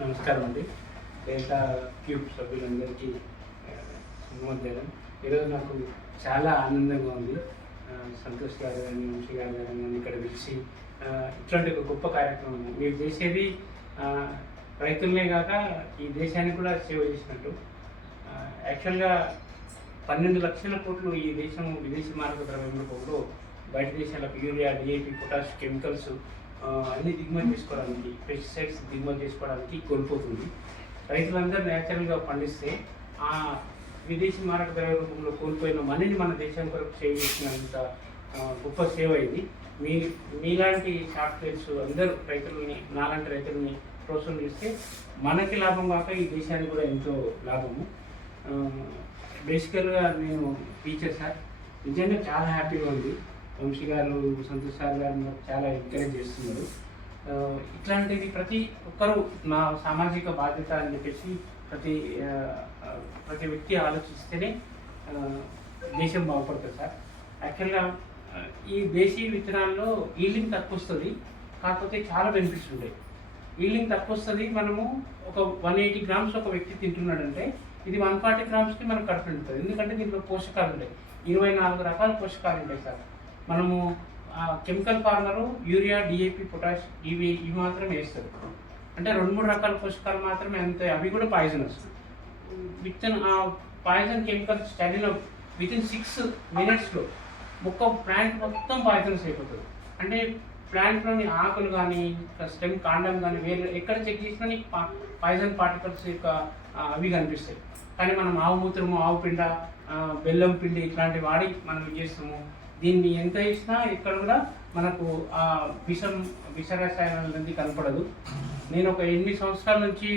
నమస్కారం అండి. Data cube సభ్యులందరికీ శుభోదయం. ఈరోజు నాకు చాలా ఆనందంగా ఉంది. సంతోష్ గారు కానీ, వంశీ గారు కానీ నన్ను ఇక్కడ పిలిచి ఇట్లాంటి ఒక గొప్ప కార్యక్రమం మీరు చేసేది రైతులనే కాక ఈ దేశానికి కూడా సేవ చేసినట్టు. యాక్చువల్గా 12 లక్షల కోట్లు ఈ దేశం విదేశీ మారక ద్రవ్యంలో బయట దేశాలకు యూరియా, డిఏపి, పొటాష్, కెమికల్స్ అన్ని దిగుమతి చేసుకోవడానికి, పెస్టిసైడ్స్ దిగుమతి చేసుకోవడానికి కోల్పోతుంది. రైతులందరూ న్యాచురల్గా పండిస్తే ఆ విదేశీ మారక ద్రవ్య రూపంలో కోల్పోయిన మనీని మన దేశం కొరకు సేవ్ చేసినంత గొప్ప సేవ ఇది. మీలాంటి సాఫ్ట్వేర్స్ అందరూ రైతులని, నాలాంటి రైతులని ప్రోత్సహిస్తే మనకి లాభం కాక ఈ దేశానికి కూడా ఎంతో లాభము. బేసికల్గా నేను టీచర్ సార్, నిజంగా చాలా హ్యాపీగా ఉంది. వంశీ గారు, సంతోష్ సార్ గారు చాలా ఎంకరేజ్ చేస్తున్నారు. ఇట్లాంటిది ప్రతి ఒక్కరూ నా సామాజిక బాధ్యత అని చెప్పేసి ప్రతి వ్యక్తి ఆలోచిస్తేనే దేశం బాగుపడుతుంది సార్. యాక్చువల్గా ఈ దేశీ విత్తనాల్లో ఈల్డింగ్ తక్కువ వస్తుంది, కాకపోతే చాలా బెనిఫిట్స్ ఉంటాయి. ఈల్డింగ్ తక్కువ వస్తుంది, మనము ఒక 180 గ్రామ్స్ ఒక వ్యక్తి తింటున్నాడంటే ఇది 140 గ్రామ్స్కి మనకు కడుపు నిండుతుంది. ఎందుకంటే దీంట్లో పోషకాలు ఉంటాయి, 24 రకాల పోషకాలు ఉంటాయి సార్. మనము chemical farmer urea, DAP, potash ఇవి మాత్రం వేస్తారు. అంటే 2-3 రకాల పోషకాలు మాత్రమే అంతే, అవి కూడా పాయిజనస్. పాయిజన్ కెమికల్స్ చల్లిన వితిన్ 6 మినిట్స్లో ప్లాంట్ మొత్తం పాయిజనస్ అయిపోతుంది. అంటే ప్లాంట్లోని ఆకులు కానీ, స్టెమ్, కాండం కానీ వేరే ఎక్కడ చెక్ చేసినా నీకు పాయిజన్ పార్టికల్స్ యొక్క అవి కనిపిస్తాయి. కానీ మనం ఆవు మూత్రము, ఆవు పిండ, బెల్లం పిండి ఇట్లాంటివి వాడి మనం చేస్తాము. దీన్ని ఎంత ఇచ్చినా ఇక్కడ కూడా మనకు ఆ విష రసాయనాలనేది కనపడదు. నేను ఒక 8 సంవత్సరాల నుంచి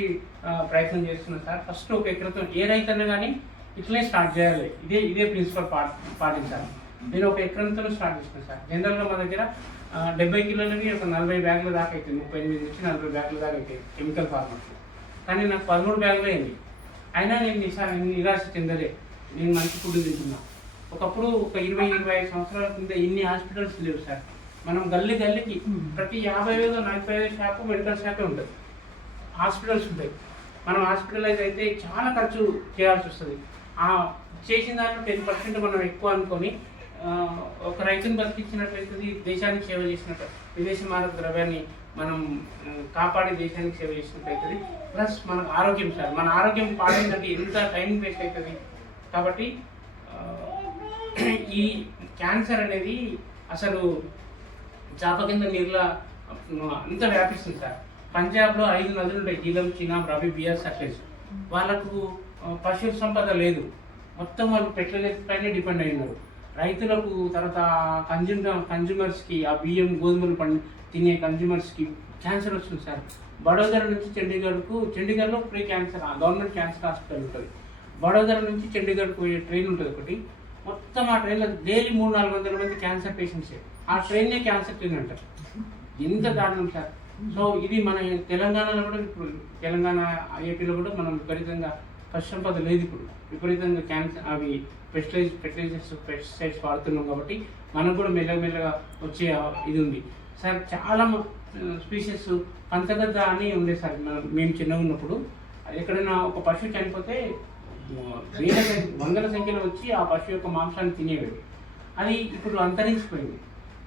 ప్రయత్నం చేస్తున్నాను సార్. ఫస్ట్ ఒక ఎకరంతో ఏ రైతన్నా కానీ ఇట్లనే స్టార్ట్ చేయాలి, ఇదే ప్రిన్సిపల్ పాటించాలి. నేను ఒక ఎకరంతో స్టార్ట్ చేస్తున్నాను సార్. జనరల్గా మా దగ్గర 70 కిలోలవి ఒక 40 బ్యాగుల దాకా అవుతుంది, 38 నుంచి 40 బ్యాగుల దాకా అవుతాయి కెమికల్ ఫార్మర్స్. కానీ నాకు 13 బ్యాగులు అయింది. అయినా నేను నిరాశ చెందలే. నేను మంచి ఫుడ్ తింటున్నా. ఒకప్పుడు ఒక 20-25 సంవత్సరాల కింద ఇన్ని హాస్పిటల్స్ లేవు సార్. మనం గల్లీకి ప్రతి 50-45 షాపు మెడికల్ షాపే ఉంటుంది, హాస్పిటల్స్ ఉంటాయి. మనం హాస్పిటలైజ్ అయితే చాలా ఖర్చు చేయాల్సి వస్తుంది. చేసిన దాంట్లో 10% మనం ఎక్కువ అనుకొని ఒక రైతుని బతికించినట్లయితే దేశానికి సేవ చేసినట్టు, విదేశీ మారక ద్రవ్యాన్ని మనం కాపాడి దేశానికి సేవ చేసినట్టు అవుతుంది. ప్లస్ మన ఆరోగ్యం సార్, మన ఆరోగ్యం పాడైందంటే ఎంత టైం వేస్ట్ అవుతుంది. కాబట్టి ఈ క్యాన్సర్ అనేది అసలు చాప కింద నీళ్ళ అంత వ్యాపిస్తుంది సార్. పంజాబ్లో 5 నదులు ఉంటాయి, జీలం, చినాబ్, రవి, బియాస్, సట్లెజ్. వాళ్ళకు పశు సంపద లేదు, మొత్తం వాళ్ళు ఫెర్టిలైజర్ పైనే డిపెండ్ అయినారు. రైతులకు తర్వాత కన్జ్యూమర్స్కి, ఆ బియ్యం, గోధుమలు తినే కన్జ్యూమర్స్కి క్యాన్సర్ వస్తుంది సార్. వడోదర నుంచి చండీగఢ్లో free cancer government cancer hospital ఉంటుంది. వడోదర నుంచి చండీగఢ్కి పోయే ట్రైన్ ఉంటుంది ఒకటి. మొత్తం ఆ ట్రైన్లో డైలీ 300-400 మంది క్యాన్సర్ పేషెంట్సే. ఆ ట్రైన్నే క్యాన్సర్ ట్రైన్ అంటారు. ఎంత దారుణం సార్. సో ఇది మన తెలంగాణలో కూడా, ఇప్పుడు తెలంగాణ, ఏపీలో కూడా మనం విపరీతంగా పశు సంపద లేదు. ఇప్పుడు విపరీతంగా క్యాన్సర్ అవి పెస్టిసైడ్స్ వాడుతున్నాం కాబట్టి మనకు కూడా మెల్లగా వచ్చే ఇది ఉంది సార్. చాలా స్పీషీస్ పంచగద్ద అని ఉండే సార్. మేము చిన్నగా ఉన్నప్పుడు ఎక్కడైనా ఒక పశువు చనిపోతే వందల సంఖ్యలో వచ్చి ఆ పశువు యొక్క మాంసాన్ని తినేవి. అది ఇప్పుడు అంతరించిపోయింది.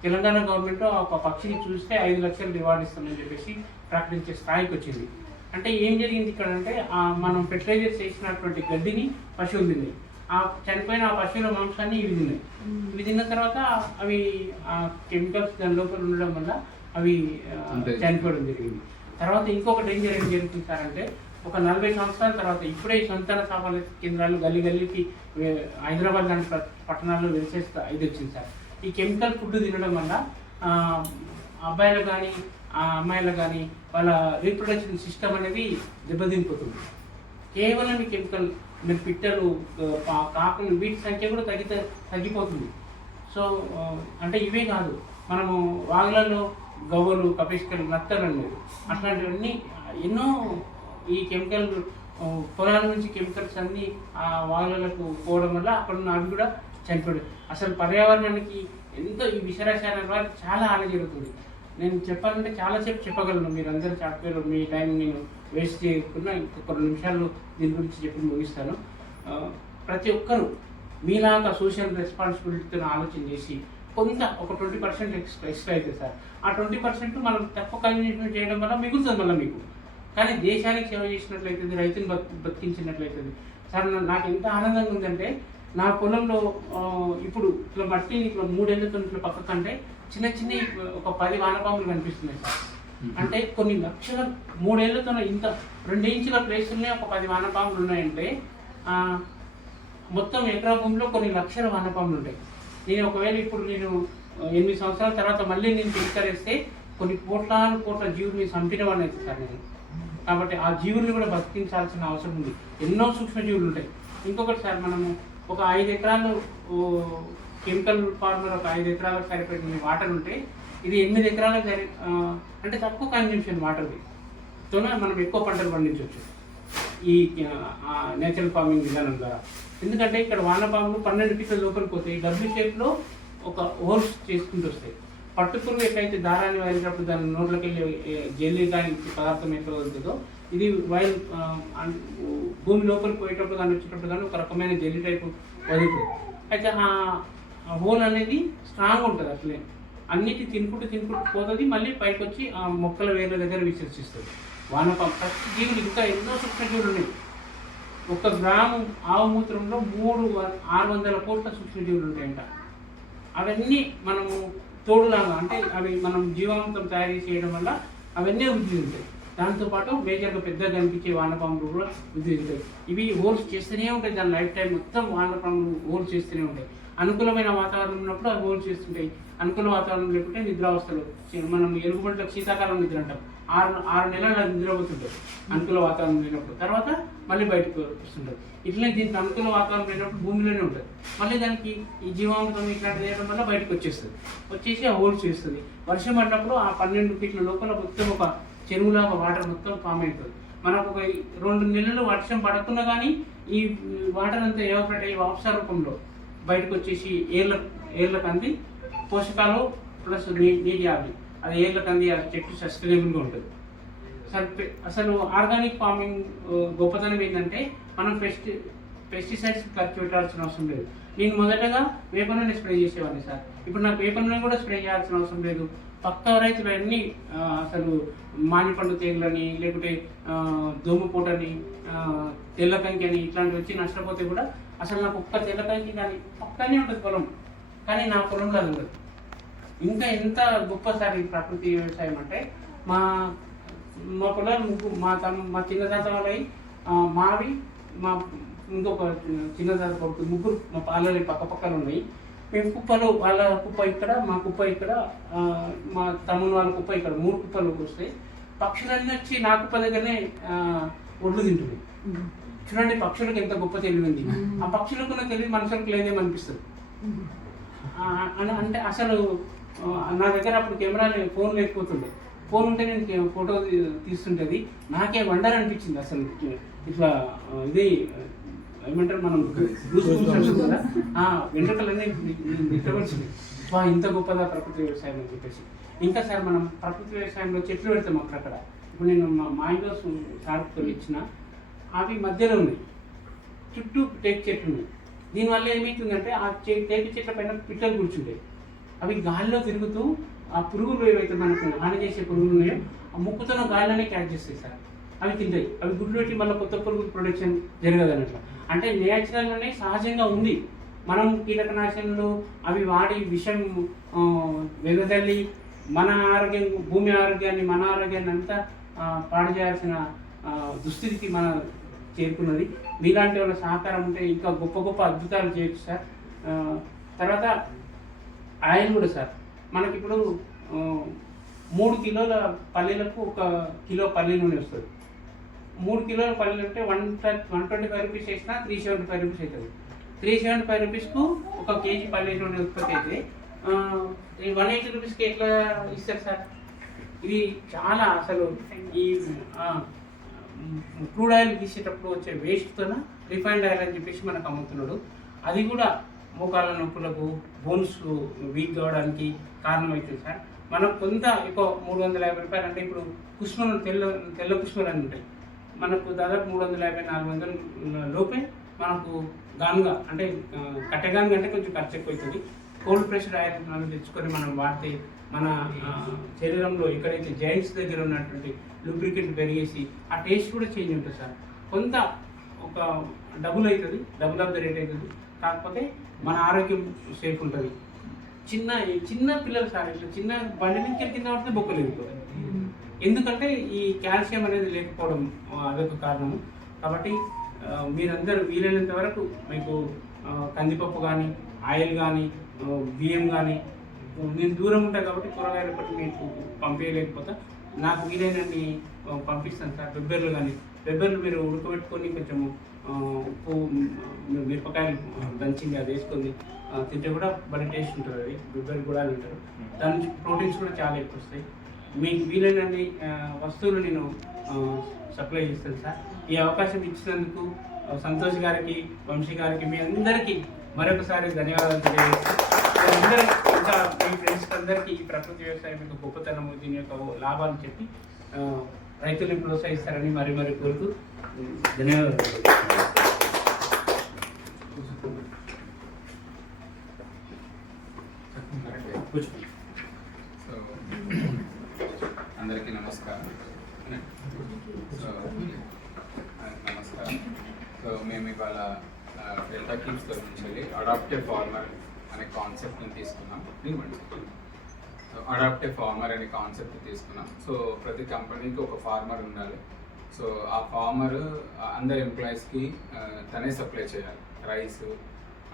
తెలంగాణ గవర్నమెంట్ ఒక పక్షిని చూస్తే 5 లక్షలు రివార్డ్ ఇస్తామని చెప్పేసి ప్రకటించే స్థాయికి వచ్చింది. అంటే ఏం జరిగింది ఇక్కడ అంటే, మనం ఫెర్టిలైజర్స్ చేసినటువంటి గడ్డిని పశువులు తిన్నాయి. ఆ చనిపోయిన ఆ పశువుల మాంసాన్ని ఇవి తిన్నాయి. ఇవి తిన్న తర్వాత అవి కెమికల్స్ దాని లోపల ఉండడం వల్ల అవి చనిపోవడం జరిగింది. తర్వాత ఇంకొక డేంజర్ ఏం జరుగుతుంది సార్ అంటే, ఒక 40 సంవత్సరాల తర్వాత ఇప్పుడే సంతాన సాఫల్య కేంద్రాలు గల్లీకి హైదరాబాద్ లాంటి పట్టణాల్లో వెలిసేస్తా ఇది వచ్చింది సార్. ఈ కెమికల్ ఫుడ్ తినడం వల్ల అబ్బాయిలు కానీ అమ్మాయిలు కానీ వాళ్ళ రీప్రొడక్షన్ సిస్టమ్ అనేది దెబ్బతింపుతుంది. కేవలం ఈ కెమికల్ పిట్టలు, కాకులు వీటి సంఖ్య కూడా తగ్గిపోతుంది. సో అంటే ఇవే కాదు, మనము వాగులలో గవ్వలు, కపిష్కలు, నత్తలు అనేది అట్లాంటివన్నీ ఎన్నో ఈ కెమికల్ పొలాల నుంచి కెమికల్స్ అన్నీ ఆ వాగులకు పోవడం వల్ల అక్కడ ఉన్న అవి కూడా చనిపోయాడు. అసలు పర్యావరణానికి ఎంతో ఈ విషరసాయనాల వల్ల చాలా హాని జరుగుతుంది. నేను చెప్పాలంటే చాలా సేపు చెప్పగలను, మీరు అందరూ చెప్పారు, మీ టైం నేను వేస్ట్ చేయకుండా ఇంకొక 2 నిమిషాలు దీని గురించి చెప్పి ముగిస్తాను. ప్రతి ఒక్కరూ మీలాగా సోషల్ రెస్పాన్సిబిలిటీతో ఆలోచన చేసి కొంత ఒక 20% ఎక్స్ట్రా అవుతుంది సార్. ఆ 20% మనం తక్కువ కన్జ్యూమ్ చేయడం వల్ల మిగులుతుంది మళ్ళీ మీకు. కానీ దేశానికి సేవ చేసినట్లయితుంది, రైతుని బతికించినట్లయితుంది సార్. నాకు ఎంత ఆనందంగా ఉందంటే, నా పొలంలో ఇప్పుడు ఇట్లా మట్టిని ఇట్లా 3 ఏళ్ళతో ఇట్లా పక్కకంటే చిన్న చిన్న ఒక 10 వానపాములు కనిపిస్తున్నాయి సార్. అంటే కొన్ని లక్షల 3 ఏళ్ళతో ఇంత 2 ఇంచుల ప్లేసులనే ఒక 10 వానపాములు ఉన్నాయంటే మొత్తం ఎకరా భూమిలో కొన్ని లక్షల వానపాములు ఉంటాయి. నేను ఒకవేళ ఇప్పుడు నేను 8 సంవత్సరాల తర్వాత మళ్ళీ నేను తిరస్కరిస్తే కొన్ని కోట్ల జీవుల్ని చంపినవాడిని అయితే సార్ నేను. కాబట్టి ఆ జీవుల్ని కూడా బతికించాల్సిన అవసరం ఉంది. ఎన్నో సూక్ష్మజీవులు ఉంటాయి. ఇంకొకటి సార్, మనము ఒక 5 ఎకరాలు కెమికల్ ఫార్మర్ ఒక 5 ఎకరాలకు సరిపోయిన వాటర్ ఉంటే ఇది 8 ఎకరాలకు అంటే తక్కువ కన్జంప్షన్ వాటర్ది తోనే మనం ఎక్కువ పంటలు పండించవచ్చు ఈ నేచురల్ ఫార్మింగ్ విధానం ద్వారా. ఎందుకంటే ఇక్కడ వానపాములు 12 ఫీట్ల లోపలికి పోతాయి, డబ్ల్యూ షేప్లో ఒక హోల్స్ చేసుకుంటూ వస్తాయి. పట్టుకుని ఎట్లయితే దారాన్ని వదిలేటప్పుడు దాని నోట్లోకి వెళ్ళి జెల్లీ కానీ పదార్థం ఎట్లా వదులుతుందో, ఇది వైల్ భూమి లోపలికి పోయేటప్పుడు కానీ వచ్చేటప్పుడు కానీ ఒక రకమైన జెల్లీ టైపు వదులుతుంది. అయితే ఆ హోల్ అనేది స్ట్రాంగ్ ఉంటుంది, అట్లే అన్నిటి తినుకుంటూ పోతుంది, మళ్ళీ పైకి వచ్చి ఆ మొక్కల వేర్ల దగ్గర విసర్జిస్తుంది. వానపాము ప్రతి జీవులు ఇంకా ఎన్నో సూక్ష్మజీవులు ఉన్నాయి. 1 గ్రాము ఆవు మూత్రంలో 600 కోట్ల సూక్ష్మజీవులు ఉంటాయంట. అవన్నీ మనము తోడులాగా, అంటే అవి మనం జీవామృతం తయారు చేయడం వల్ల అవన్నీ వృద్ధి ఉంటాయి. దాంతోపాటు మేజర్గా పెద్దగా కనిపించే వానపాములు కూడా వృద్ధి ఉంటాయి. ఇవి హోల్స్ చేస్తూనే ఉంటాయి, దాని లైఫ్ టైం మొత్తం వానపాములు హోల్స్ చేస్తూనే ఉంటాయి. అనుకూలమైన వాతావరణం ఉన్నప్పుడు అవి హోల్స్ చేస్తుంటాయి. అనుకూల వాతావరణం లేకుంటే నిద్రావస్థలు, మనం ఎలుగుబంట్లకు శీతాకాలం నిద్ర అంటాం, 6 నెలలు నిద్రపోతుంటారు అనుకూల వాతావరణం లేనప్పుడు. తర్వాత మళ్ళీ బయటకు వస్తుంటారు. ఇట్లనే దీనికి అనుకూల వాతావరణం లేనప్పుడు భూమిలోనే ఉంటుంది. మళ్ళీ దానికి ఈ జీవామృతం ఇట్లాంటి చేయడం వల్ల బయటకు వచ్చేసి ఆ హోల్స్ చేస్తుంది. వర్షం పడినప్పుడు ఆ 12 ఫీట్ల లోపల మొత్తం ఒక చెరువులాగా వాటర్ మొత్తం ఫామ్ అవుతుంది. మనకు ఒక 2 నెలలు వర్షం పడకుండా కానీ ఈ వాటర్ అంతా ఎవాపరేట్ అయ్యి వాప్స రూపంలో బయటకు వచ్చేసి ఏర్లకు అంది పోషకాలు ప్లస్ నీటి ఆవిరి, అది ఏర్లకు అంది ఆ చెట్టు సస్టైనబుల్గా ఉంటుంది. అసలు ఆర్గానిక్ ఫార్మింగ్ గొప్పతనం ఏంటంటే మనం పెస్టిసైడ్స్ ఖర్చు పెట్టాల్సిన అవసరం లేదు. నేను మొదటగా వేప నూనె స్ప్రే చేసేవాడిని సార్. ఇప్పుడు నాకు వేప నూనె కూడా స్ప్రే చేయాల్సిన అవసరం లేదు. పక్క రైతులు అన్నీ అసలు మామిపండు తేగులని, లేకుంటే దోమపోటని, తెల్లకంకి అని ఇట్లాంటివి వచ్చి నష్టపోతే కూడా అసలు నాకు ఒక్క తెల్లకంకి కానీ పక్కనే ఉంటుంది పొలం, కానీ నా పొలంలో అది ఉండదు. ఇంకా ఎంత గొప్ప సార్ ఈ ప్రకృతి వ్యవసాయం అంటే, మా పొలాలు మా చిన్న తాత వాళ్ళవి, మావి, మా ఇంకొక చిన్న తాత కొడుకు, ముగ్గురు మా పాలలు పక్కపక్కన ఉన్నాయి. మేము కుప్పలు, వాళ్ళ కుప్ప ఇక్కడ, మా కుప్ప ఇక్కడ, మా తమ్ముడు వాళ్ళ కుప్ప ఇక్కడ, 3 కుప్పలు వస్తాయి. పక్షులన్నీ వచ్చి నా కుప్ప దగ్గరనే ఒడ్లు తింటున్నాయి. చూడండి పక్షులకు ఎంత గొప్ప తెలివి ఉంది. ఆ పక్షులకు ఉన్న తెలివి మనుషులకు లేదేమో అనిపిస్తుంది. అంటే అసలు నా దగ్గర అప్పుడు కెమెరా ఫోన్ లేకపోతుండే, ఫోన్ ఉంటే నేను ఫోటో తీస్తుంటేది. నాకే వండర్ అనిపించింది అసలు. ఇట్లా ఇది ఏమంటారు, మనం కదా వెంట్రుకలన్నీ డిస్టర్బెన్స్ ఇంత గొప్పదా ప్రకృతి వ్యవసాయం అని చెప్పేసి. ఇంకా సార్ మనం ప్రకృతి వ్యవసాయంలో చెట్లు పెడతాం అక్కడక్కడ. ఇప్పుడు నేను మా ఇంట్లో సార్తో ఇచ్చిన అవి మధ్యలో ఉన్నాయి, చుట్టూ టేకు చెట్లు ఉన్నాయి. దీనివల్ల ఏమవుతుందంటే ఆ టేకు చెట్ల పైన పిట్టలు కూర్చుంటాయి. అవి గాలిలో తిరుగుతూ ఆ పురుగులు ఏవైతే మనకు హాని చేసే పురుగులు ఉన్నాయో ఆ ముక్కుతున్న గాలిలోనే క్యాచ్ చేస్తాయి సార్. అవి తింటాయి. అవి గుడ్లు పెట్టి మళ్ళీ కొత్త పురుగులు ప్రొడక్షన్ జరగదు అన్నట్లు. అంటే నేచురల్గానే సహజంగా ఉంది. మనం కీటకనాశనలు అవి వాడి విషం వెదజల్లి మన ఆరోగ్యం, భూమి ఆరోగ్యాన్ని, మన ఆరోగ్యాన్ని అంతా పాడు చేయాల్సిన దుస్థితికి మన చేరుకున్నది. మీలాంటి వాళ్ళ సహకారం ఉంటే ఇంకా గొప్ప గొప్ప అద్భుతాలు చేయొచ్చు సార్. తర్వాత ఆయిల్ కూడా సార్, మనకిప్పుడు 3 కిలోల పల్లీలకు 1 కిలో పల్లీ నూనె వస్తుంది. 3 కిలోల పల్లీలు అంటే 125 రూపీస్ వేసినా 375 రూపీస్ అవుతుంది. 375 రూపీస్కు 1 కేజీ పల్లీ నూనె ఉత్పత్తి అయితే 180 రూపీస్కి ఎట్లా ఇస్తారు సార్? ఇది చాలా అసలు ఈ క్రూడ్ ఆయిల్ తీసేటప్పుడు వచ్చే వేస్ట్తో రిఫైన్డ్ ఆయిల్ అని చెప్పేసి మనకు అమ్ముతున్నాడు. అది కూడా మోకాళ్ళ నొప్పులకు, బోన్స్ వీక్ కావడానికి కారణమవుతుంది సార్. మనకు కొంత ఎక్కువ 350 రూపాయలు అంటే ఇప్పుడు పుష్పలు తెల్ల పుష్పలు అని ఉంటాయి, మనకు దాదాపు 350-400 లోపే మనకు గానుగా అంటే కట్టెగానుగా అంటే కొంచెం ఖర్చు ఎక్కువ అవుతుంది. కోల్డ్ ప్రెషర్ ఆయిల్ మనం తెచ్చుకొని మనం వాడితే మన శరీరంలో ఎక్కడైతే జాయింట్స్ దగ్గర ఉన్నటువంటి లూబ్రికెంట్ పెరిగేసి ఆ టేస్ట్ కూడా చేంజ్ ఉంటుంది సార్. కొంత ఒక డబుల్ అవుతుంది, డబుల్ ఆఫ్ ద రేట్ అవుతుంది, కాకపోతే మన ఆరోగ్యం సేఫ్ ఉంటుంది. చిన్న పిల్లలు సార్ ఇట్లా చిన్న బండి నుంచి కింద పడితే బొక్కలు ఎదుగుతాయి, ఎందుకంటే ఈ కాల్షియం అనేది లేకపోవడం అదొక కారణము. కాబట్టి మీరందరూ వీలైనంత వరకు మీకు కందిపప్పు కానీ ఆయిల్ కానీ బియ్యం కానీ, నేను దూరం ఉంటాను కాబట్టి కూరగాయలు ఒకటి మీకు పంపించలేకపోతే నాకు వీలైనన్ని పంపిస్తాను సార్. పెబ్బర్లు కానీ మీరు ఉడకబెట్టుకొని కొంచెము ఉప్పు మిరపకాయలు దంచింది అది వేసుకొని తింటే కూడా బలి టేస్ట్ ఉంటుంది. అది పెబ్బర్ కూడా అంటారు, దాని నుంచి ప్రోటీన్స్ కూడా చాలా ఎక్కువ వస్తాయి. మీకు వీలైనన్ని వస్తువులు నేను సప్లై చేస్తాను సార్. ఈ అవకాశం ఇచ్చినందుకు సంతోష్ గారికి, వంశీ గారికి, మీ అందరికీ మరొకసారి ధన్యవాదాలు తెలియజేస్తాను. అందరూ ఇంకా మీ ఫ్రెండ్స్ అందరికీ ఈ ప్రకృతి వ్యవసాయం యొక్క గొప్పతనము, దీని యొక్క లాభాలు చెప్పి రైతులను ప్రోత్సహిస్తారని మరి కోరుతూ ధన్యవాదాలు. అందరికీ నమస్కారం. సో మేము ఇవాళ డెల్టా కిడ్స్ నుంచి అడాప్టివ్ ఫార్మర్ అనే కాన్సెప్ట్ని తీసుకున్నాం. సో అడాప్టివ్ ఫార్మర్ అనే కాన్సెప్ట్ తీసుకున్నాం. సో ప్రతి కంపెనీకి ఒక ఫార్మర్ ఉండాలి. సో ఆ ఫార్మర్ అందరి ఎంప్లాయీస్కి తనే సప్లై చేయాలి, రైస్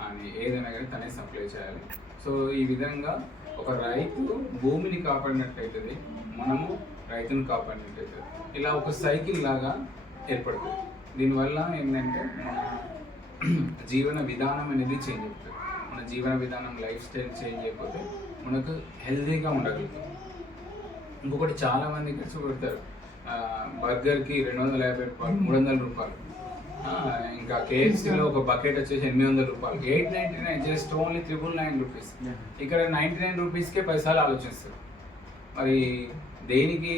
అని ఏదైనా కానీ తనే సప్లై చేయాలి. సో ఈ విధంగా ఒక రైతు భూమిని కాపాడినట్లయితుంది, మనము రైతుని కాపాడినట్లయితుంది. ఇలా ఒక సైకిల్ లాగా ఏర్పడుతుంది. దీనివల్ల ఏంటంటే మన జీవన విధానం అనేది చేంజ్ అవుతుంది. మన జీవన విధానం, లైఫ్ స్టైల్ చేంజ్ అయిపోతే మనకు హెల్తీగా ఉండగలుగుతాం. ఇంకొకటి చాలామంది ఖర్చు పెడతారు, బర్గర్కి 250 రూపాయలు, 300 రూపాయలు. ఇంకా కేఎఫ్సీలో ఒక బకెట్ వచ్చేసి 800 రూపాయలు, 899, జస్ట్ ఓన్లీ 999 రూపీస్. ఇక్కడ 99 రూపీస్కే పైసలు ఆలోచిస్తారు. మరి దేనికి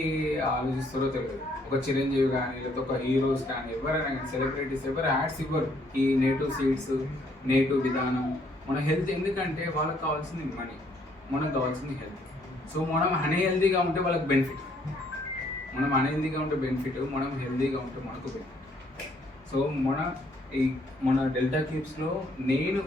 ఆలోచిస్తారో తెలియదు. ఒక చిరంజీవి కానీ, లేకపోతే ఒక హీరోస్ కానీ, ఎవరైనా కానీ, సెలబ్రిటీస్ ఎవరు యాడ్స్ ఇవ్వరు ఈ నేటివ్ సీడ్స్, నేటివ్ విధానం. మన హెల్త్, ఎందుకంటే వాళ్ళకి కావాల్సింది మనీ, మనకు కావాల్సింది హెల్త్. సో మనం అన్హెల్తీగా ఉంటే వాళ్ళకి బెనిఫిట్, మనం అన్హెల్తీగా ఉంటే బెనిఫిట్, మనం హెల్తీగా ఉంటే మనకు బెనిఫిట్. సో మన డెల్టా క్యూబ్స్లో నేను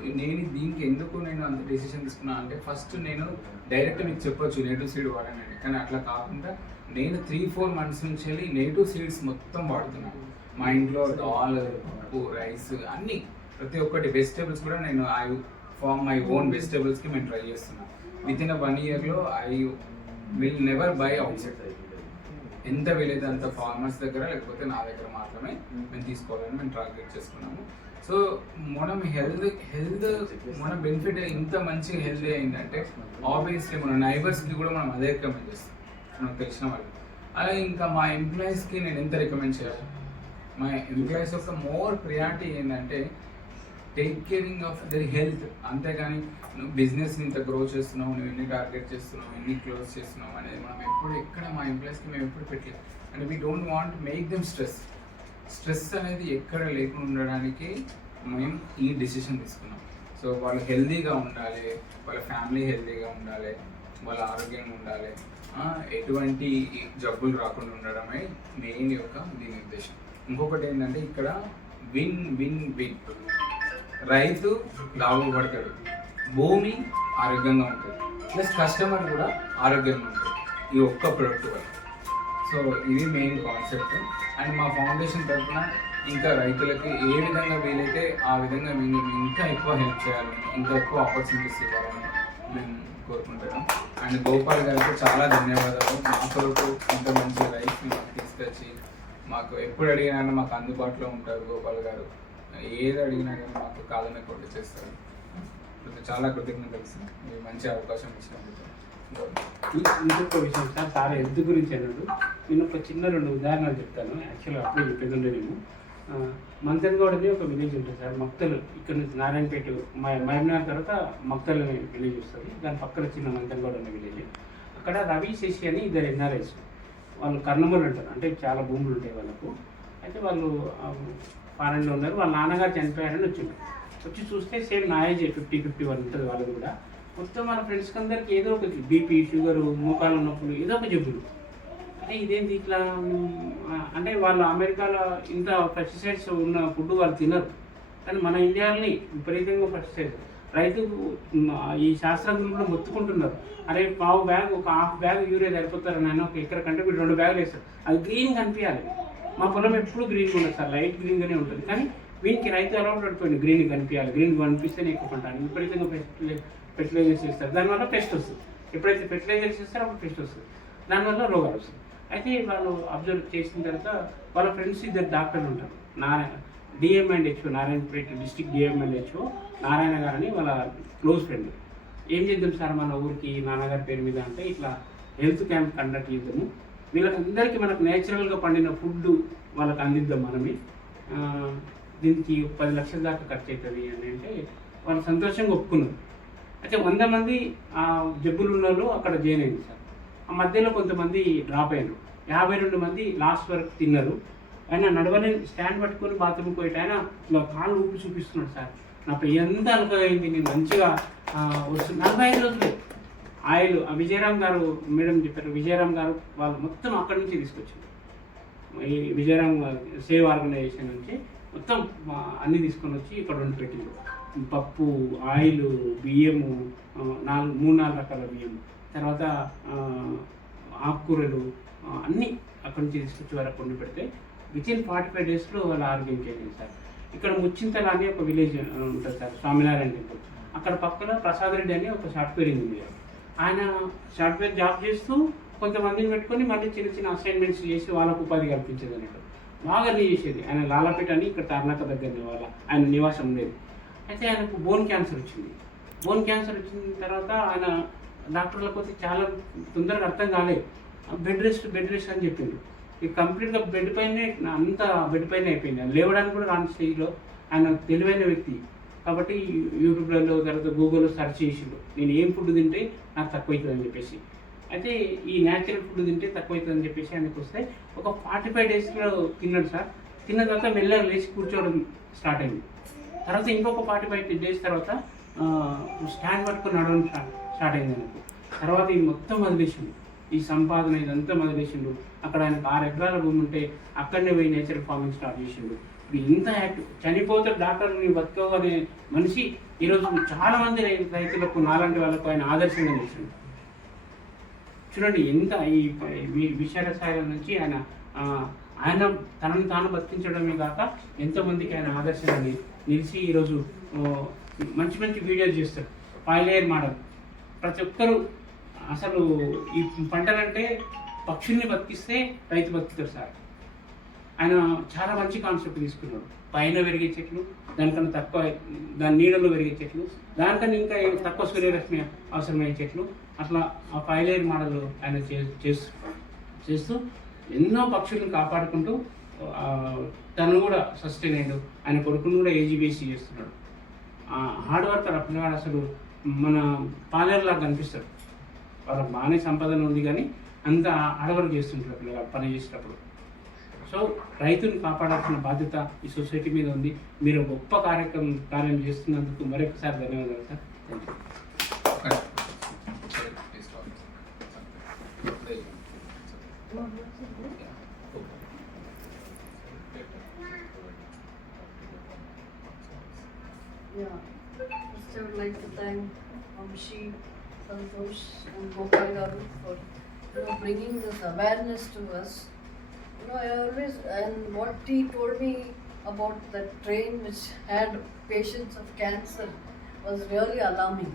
దీనికి ఎందుకు నేను అంత డెసిషన్ తీసుకున్నాను అంటే, ఫస్ట్ నేను డైరెక్ట్ మీకు చెప్పొచ్చు నేటివ్ సీడ్ వాడనండి, కానీ అట్లా కాకుండా నేను 3-4 మంత్స్ నుంచి వెళ్ళి నేటివ్ సీడ్స్ మొత్తం వాడుతున్నాను. మా ఇంట్లో దాల్, పప్పు, రైస్ అన్నీ ప్రతి ఒక్కటి, వెజిటేబుల్స్ కూడా నేను ఫార్మ్ మై ఓన్ వెజిటేబుల్స్కి మేము ట్రై చేస్తున్నాను. వితిన్ 1 ఇయర్లో I will never by out side. ఎంత వీలైతే అంత ఫార్మర్స్ దగ్గర, లేకపోతే నా దగ్గర మాత్రమే మేము తీసుకోవాలని మేము టార్గెట్ చేసుకున్నాము. సో మనం మన బెనిఫిట్ ఇంత మంచి హెల్తీ అయిందంటే ఆబ్వియస్లీ మన నైబర్స్కి కూడా మనం అదే రికమెండ్ చేస్తాం, మనకు తెలిసిన వాళ్ళు. అలాగే ఇంకా మా ఎంప్లాయీస్కి నేను ఎంత రికమెండ్ చేయాలి, మా ఎంప్లాయీస్ యొక్క మోర్ ప్రియారిటీ ఏంటంటే take caring of their health. అంతేగాని నువ్వు బిజినెస్ని ఇంత గ్రో చేస్తున్నావు, నువ్వు ఎన్ని టార్గెట్ చేస్తున్నావు, ఎన్ని క్లోజ్ చేస్తున్నావు అనేది మనం ఎక్కడ మా ఎంప్లాయీస్కి మేము ఎప్పుడు పెట్టలేదు. And we don't want make them stress అనేది ఎక్కడ లేకుండా ఉండడానికి మేము ఈ డెసిషన్ తీసుకున్నాం. సో వాళ్ళు హెల్తీగా ఉండాలి, వాళ్ళ ఫ్యామిలీ హెల్తీగా ఉండాలి, వాళ్ళ ఆరోగ్యంగా ఉండాలి, ఎటువంటి జబ్బులు రాకుండా ఉండడమే మెయిన్ యొక్క దీని ఉద్దేశం. ఇంకొకటి ఏంటంటే ఇక్కడ విన్ విన్ విన్, రైతు లాభపడతాడు, భూమి ఆరోగ్యంగా ఉంటుంది, ప్లస్ కస్టమర్ కూడా ఆరోగ్యంగా ఉంటుంది ఈ ఒక్క ప్రొడక్ట్ వల్ల. సో ఇది మెయిన్ కాన్సెప్ట్. అండ్ మా ఫౌండేషన్ తరఫున ఇంకా రైతులకి ఏ విధంగా వీలైతే ఆ విధంగా మేము ఇంకా ఎక్కువ హెల్ప్ చేయాలని, ఇంకా ఎక్కువ ఆపర్చునిటీస్ ఇవ్వాలని మేము కోరుకుంటున్నాం. అండ్ గోపాల్ గారికి చాలా ధన్యవాదాలు. మా కొరకు ఇంత మంచి రైస్ని మాకు తీసుకొచ్చి, మాకు ఎప్పుడు అడిగినా మాకు అందుబాటులో ఉంటారు గోపాల్ గారు. ఏది అడిగినా కానీ మాకు కాదనే కొట్టి చేస్తారు. చాలా కృతజ్ఞతలు, మీరు మంచి అవకాశం ఇచ్చినందుకు. ఇంకొక విషయం సార్, చాలా హెల్త్ గురించి అన్నాడు. నేను ఒక చిన్న 2 ఉదాహరణలు చెప్తాను. యాక్చువల్గా అప్పుడే చెప్పేది ఉండే నేను. మంతన్గౌడ్ అని ఒక విలేజ్ ఉంటుంది సార్, మక్తల్. ఇక్కడ నుంచి నారాయణపేట మహబూబ్నగర్ తర్వాత మక్తల్ అనే విలేజ్ వస్తుంది, దాని పక్కన చిన్న మంతన్గౌడ్ అనే విలేజ్. అక్కడ రవి శశి అని ఇద్దరు ఎన్ఆర్ఐస్, వాళ్ళు కర్నూలు అంటారు, అంటే చాలా భూములు ఉంటాయి వాళ్ళకు. అయితే వాళ్ళు ఫారెన్లో ఉన్నారు, వాళ్ళ నాన్నగారు చనిపోయారని వచ్చి చూస్తే సేమ్ నా ఏజ్ 50-51 ఉంటుంది వాళ్ళది కూడా. మొత్తం మన ఫ్రెండ్స్కి అందరికి ఏదో ఒకటి బీపీ, షుగరు, మోకాళ్ళ నొప్పులు, ఏదో ఒక జబ్బులు. అంటే ఇదేంటి ఇట్లా అంటే వాళ్ళు అమెరికాలో ఇంత పెస్టిసైడ్స్ ఉన్న ఫుడ్ వాళ్ళు తినరు, కానీ మన ఇండియాని విపరీతంగా పెస్టిసైడ్స్. రైతు ఈ శాస్త్రజ్ఞులు కూడా మొత్తుకుంటున్నారు, అరే పావు బ్యాగ్, ఒక హాఫ్ బ్యాగ్ యూరియా సరిపోతారు నాయన, ఒక ఎకర కంటే మీరు 2 బ్యాగులు వేస్తారు, అది గ్రీన్ కనిపించాలి. మా పొలం ఎప్పుడు గ్రీన్గా ఉండదు సార్, లైట్ గ్రీన్గానే ఉంటుంది, కానీ వీనికి రైతు అలవాటు పడిపోయింది గ్రీన్ కనిపించాలి, గ్రీన్ కనిపిస్తేనే ఎక్కువ పంట. విపరీతంగా ఫెర్టిలైజర్స్ ఇస్తారు, దానివల్ల పెస్ట్ వస్తుంది. ఎప్పుడైతే ఫెర్టిలైజర్స్ ఇస్తారో అప్పుడు పెస్ట్ వస్తుంది, దానివల్ల రోగాలు వస్తాయి. అయితే వాళ్ళు అబ్జర్వ్ చేసిన తర్వాత వాళ్ళ ఫ్రెండ్స్ ఇద్దరు డాక్టర్లు ఉంటారు, DM and HO, Narayanpet district DM and HO Narayana గారని వాళ్ళ క్లోజ్ ఫ్రెండ్. ఏం చేద్దాం సార్ మన ఊరికి నాన్నగారి పేరు మీద అంటే, ఇట్లా హెల్త్ క్యాంప్ కండక్ట్ చేద్దాము, వీళ్ళకందరికీ మనకు నేచురల్గా పండిన ఫుడ్ వాళ్ళకి అందిద్దాం మనమే, దీనికి 10 లక్షల దాకా ఖర్చు అవుతుంది అని అంటే వాళ్ళు సంతోషంగా ఒప్పుకున్నారు. అయితే 100 మంది ఆ జబ్బులు ఉన్న వాళ్ళు అక్కడ జాయిన్ అయింది సార్. ఆ మధ్యలో కొంతమంది డ్రాప్ అయ్యారు, 52 మంది లాస్ట్ వరకు తిన్నారు. ఆయన నడవని స్టాండ్ పట్టుకొని బాత్రూమ్కి పోయి ఆయన ఇలా కాళ్ళు ఊపి చూపిస్తున్నాడు, సార్ నా పెయ్యి ఎంత అయింది, నేను మంచిగా వస్తుంది. 45 రోజులే ఆయిల్ విజయరామ్ గారు మేడం చెప్పారు, విజయరామ్ గారు వాళ్ళు మొత్తం అక్కడి నుంచి తీసుకొచ్చారు, ఈ విజయరామ్ సేవ్ ఆర్గనైజేషన్ నుంచి మొత్తం అన్నీ తీసుకొని వచ్చి ఇక్కడ 2 పెట్టిండు. పప్పు, ఆయిల్, బియ్యము, 3-4 రకాల బియ్యం, తర్వాత ఆకుకూరలు అన్నీ అక్కడి నుంచి తీసుకొచ్చి వరకు కొండి పెడితే వితిన్ 45 డేస్లో వాళ్ళు ఆరోగ్యం చేయండి సార్. ఇక్కడ ముచ్చింతల అని ఒక విలేజ్ ఉంటుంది సార్, స్వామినారాయణ టెంపుల్, అక్కడ పక్కన ప్రసాద్ రెడ్డి అని ఒక సాఫ్ట్వేర్ ఇంజనీర్, ఆయన సాఫ్ట్వేర్ జాబ్ చేస్తూ కొంతమందిని పెట్టుకొని మళ్ళీ చిన్న చిన్న అసైన్మెంట్స్ చేసి వాళ్ళకు ఉపాధి కల్పించేది అన్నట్టు బాగా చేసేది. ఆయన లాలాపేట అని ఇక్కడ తార్నాక దగ్గర వాళ్ళ ఆయన నివాసం ఉండేది. అయితే ఆయనకు బోన్ క్యాన్సర్ వచ్చింది. బోన్ క్యాన్సర్ వచ్చిన తర్వాత ఆయన డాక్టర్లకు వచ్చి చాలా తొందరగా అర్థం కాలేదు, బెడ్ రెస్ట్ అని చెప్పిండు. ఇక కంప్లీట్గా బెడ్ పైనే అంతా బెడ్ పైన అయిపోయింది, ఆయన లేవడానికి కూడా రాని స్టేజ్లో. ఆయన తెలివైన వ్యక్తి కాబట్టి యూట్యూబ్లలో తర్వాత గూగుల్లో సెర్చ్ చేసిండు, నేను ఏం ఫుడ్ తింటే నాకు తక్కువ అవుతుంది అని చెప్పేసి. అయితే ఈ న్యాచురల్ ఫుడ్ తింటే తక్కువ అవుతుంది అని చెప్పేసి ఆయనకు వస్తే ఒక 45 డేస్లో తిన్నాడు సార్. తిన్న తర్వాత మెల్లగా లేచి కూర్చోవడం స్టార్ట్ అయింది. తర్వాత ఇంకొక 45 డేస్ తర్వాత స్టాండ్ పట్టుకొని నడవడం స్టార్ట్ అయింది ఆయనకు. తర్వాత ఈ మొత్తం వదిలేసిండు, ఈ సంపాదన ఇదంతా వదిలేసిండు. అక్కడ ఆయనకు 6 ఎకరాల భూమి ఉంటే అక్కడనే పోయి నేచురల్ ఫార్మింగ్ స్టార్ట్ చేసిండు. ఇప్పుడు ఇంత యాక్టివ్, చనిపోతే డాక్టర్ని బతుకవు అనే మనిషి ఈరోజు చాలా మంది రైతులకు నాలాంటి వాళ్ళకు ఆయన ఆదర్శంగా నిలిచిండు. చూడండి ఎంత ఈ విష రసాయనం నుంచి ఆయన తనను తాను బతికించడమే కాక ఎంతోమందికి ఆయన ఆదర్శంగా నిలిచి ఈరోజు మంచి మంచి వీడియోలు చేస్తారు. 5 లేయర్ మోడల్, ప్రతి ఒక్కరు అసలు ఈ పంటలంటే పక్షుల్ని బతికిస్తే రైతు బతుకుతారు సార్. ఆయన చాలా మంచి కాన్సెప్ట్ తీసుకున్నాడు, పైన పెరిగే చెట్లు, దానికన్నా తక్కువ దాని నీడలో పెరిగే చెట్లు, దానికన్నా ఇంకా తక్కువ సూర్యరశ్మి అవసరమయ్యే చెట్లు, అట్లా ఆ 5 లేయర్ మోడల్ ఆయన చేస్తూ ఎన్నో పక్షులను కాపాడుకుంటూ తను కూడా సస్టైన్ అయ్యాడు. ఆయన కొడుకును కూడా ఏజీబీసీ చేస్తున్నాడు. హార్డ్ వర్కర్ ఆ పిల్లగాడు, అసలు మన పాలేరులాగా కనిపిస్తాడు. వాళ్ళకి బాగానే సంపాదన ఉంది కానీ అంత హార్డ్ వర్క్ చేస్తుంటారు పిల్లగాడు పని చేసేటప్పుడు. సో రైతుని కాపాడాల్సిన బాధ్యత ఈ సొసైటీ మీద ఉంది. మీరు గొప్ప కార్యం చేస్తున్నందుకు మరొకసారి ధన్యవాదాలు sir. Yeah, first I would like to thank Vamshi, Santosh and Gopal Garu for bringing this awareness to us. I always, and what he told me about that train which had patients of cancer was really alarming.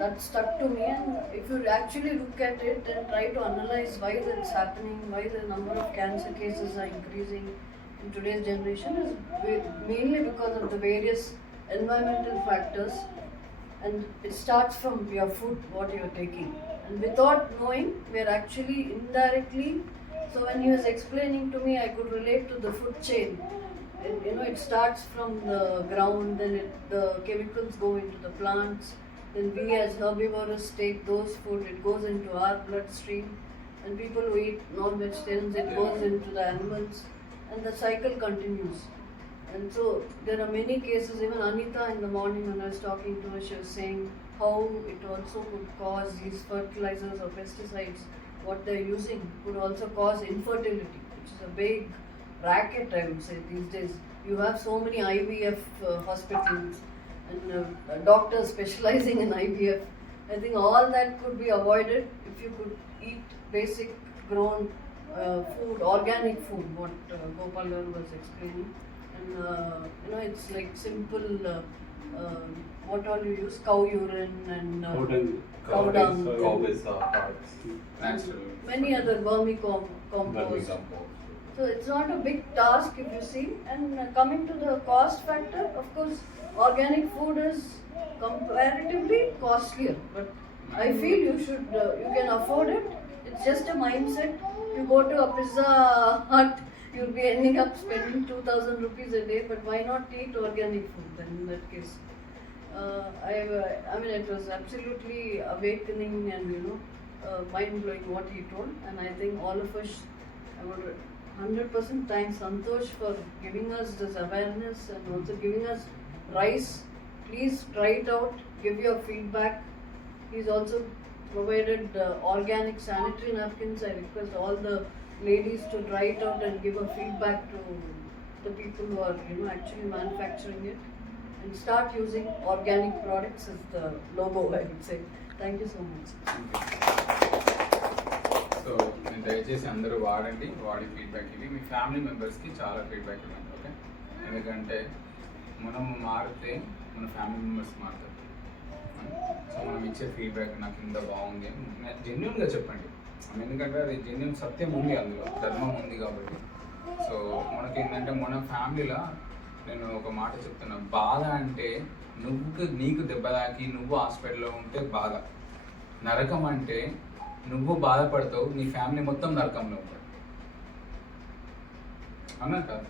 That stuck to me, and if you actually look at it and try to analyze why that's happening, why the number of cancer cases are increasing in today's generation, is mainly because of the various environmental factors, and it starts from your food, what you're taking, and without knowing, we're actually indirectly. So when he was explaining to me, I could relate to the food chain. It starts from the ground, then the chemicals go into the plants, then we as herbivores take those food, it goes into our bloodstream, and people who eat non-vegetarians, it goes into the animals, and the cycle continues. And so there are many cases, even Anita in the morning when I was talking to her, she was saying how it also could cause these fertilizers or pesticides, what they're using could also cause infertility, which is a big racket, I would say, these days. You have so many IVF hospitals and doctors specializing in IVF. I think all that could be avoided if you could eat basic grown food, organic food, what Gopal Garu was explaining. And it's like simple, what all you use, cow urine and cow dung, natural. many other vermicompost. So it's not a big task if you see. And coming to the cost factor, of course, organic food is comparatively costlier, but I feel you can afford it. It's just a mindset. You go to a Pizza Hut, you'll be ending up spending 2,000 rupees a day, but why not eat organic food then in that case? I mean, it was absolutely awakening and mind-blowing what he told, and I think all of us, I would 100% thank Santosh for giving us this awareness and also giving us rice. Please try it out, give your feedback. He's also provided organic sanitary napkins. I request all the ladies to try it out and give a feedback to the people who are actually manufacturing it, and start using organic products as the logo, I would say. Thank you so much. So నేను దయచేసి అందరూ వాడి feedback ఇవి మీ family మెంబర్స్కి చాలా feedback ఇవ్వండి, okay? ఎందుకంటే మనం మారితే మన ఫ్యామిలీ మెంబర్స్ మారుతారు. సో మనం ఇచ్చే ఫీడ్బ్యాక్ నాకు ఇంత బాగుంది అని జెన్యున్గా చెప్పండి, ఎందుకంటే అది జెన్యున్ సత్యం ఉంది, అందులో ధర్మం ఉంది కాబట్టి. సో మనకి ఏంటంటే మన ఫ్యామిలీలో నేను ఒక మాట చెప్తున్నా, బాధ అంటే నీకు దెబ్బ తాకి నువ్వు హాస్పిటల్లో ఉంటే బాధ. నరకం అంటే నువ్వు బాధపడతావు, నీ ఫ్యామిలీ మొత్తం నరకంలో ఉంటాడు, అన్నా కాదు?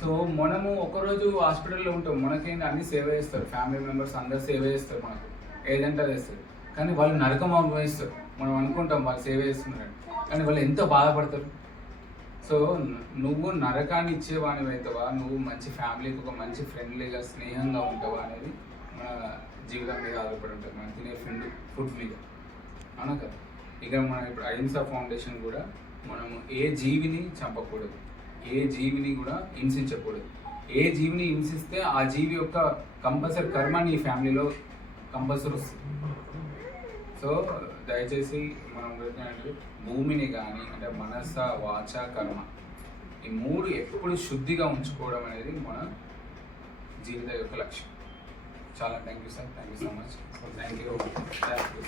సో మనము ఒకరోజు హాస్పిటల్లో ఉంటాం, మనకేంటి అన్ని సేవ చేస్తారు, ఫ్యామిలీ మెంబర్స్ అందరు సేవ చేస్తారు, మనకు ఏదంటే అది చేస్తారు, కానీ వాళ్ళు నరకం అనుభవిస్తారు. మనం అనుకుంటాం వాళ్ళు సేవ చేస్తున్నారు, కానీ వాళ్ళు ఎంతో బాధపడతారు. సో నువ్వు నరకాన్ని ఇచ్చేవాడివి అవుతావా, నువ్వు మంచి ఫ్యామిలీకి ఒక మంచి ఫ్రెండ్లీగా స్నేహంగా ఉంటావా అనేది మన జీవితం మీద ఆధారపడి ఉంటుంది, మనం తినే ఫుడ్ మీద, అవునా కదా? ఇక మనం ఇప్పుడు అహింసా ఫౌండేషన్ కూడా మనము ఏ జీవిని చంపకూడదు, ఏ జీవిని కూడా హింసించకూడదు. ఏ జీవిని హింసిస్తే ఆ జీవి యొక్క కంపల్సరీ కర్మ నీ ఫ్యామిలీలో కంపల్సరీ వస్తుంది. సో దయచేసి మనం అంటే భూమిని కానీ అంటే మనస వాచ కర్మ ఈ మూడు ఎప్పుడు శుద్ధిగా ఉంచుకోవడం అనేది మన జీవిత యొక్క లక్ష్యం. చాలా thank you sir, thank you so much, thank you.